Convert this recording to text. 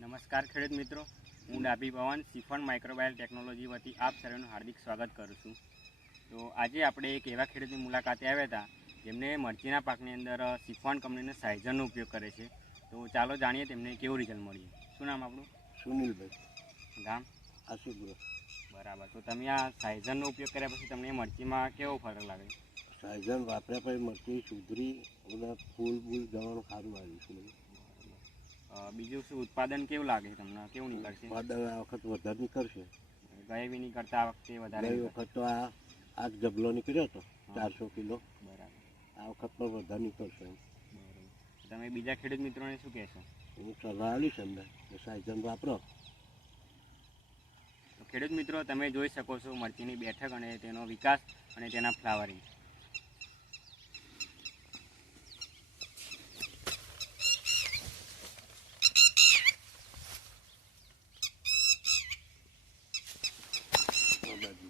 નમસ્કાર ખેડૂત મિત્રો, હું ડાભી ભવન સિફન માઇક્રોબાયલ ટેકનોલોજી વતી આપ સર્વેનું હાર્દિક સ્વાગત કરું છું. તો આજે આપણે એક એવા ખેડૂતની મુલાકાતે આવ્યા હતા જેમને મરચીના પાકની અંદર સિફોન કંપનીનો સાઇઝરનો ઉપયોગ કરે છે. તો ચાલો જાણીએ તેમને કેવું રિઝલ્ટ મળ્યું. શું નામ આપણું? સુનિલભાઈ. ગામ? આશીપુર. બરાબર. તો તમે આ સાઇઝરનો ઉપયોગ કર્યા પછી તમને મરચીમાં કેવો ફરક લાગે? સાયઝન વાપર્યા પછી મરચી સુધરી અને ફૂલ જવાનું સારું આવ્યું છે. બીજું શું ઉત્પાદન કેવું લાગે તમને? કેવું નીકળશે? ઉત્પાદન આ વખત વધારે નીકળશે. ગયા વીની કરતાં આ વખતે વધારે? ગઈ વખત તો આ જબલો નીકળ્યો હતો 400 કિલો. બરાબર. આ વખત પણ વધારે નીકળશે. બરાબર. તમે બીજા ખેડૂત મિત્રોને શું કહેશો? હું સલાહ આપીશ એમને કે સાયઝન વાપરો. તો ખેડૂત મિત્રો, તમે જોઈ શકો છો મરચીની બેઠક અને તેનો વિકાસ અને તેના ફ્લાવરિંગ. આ બાજુ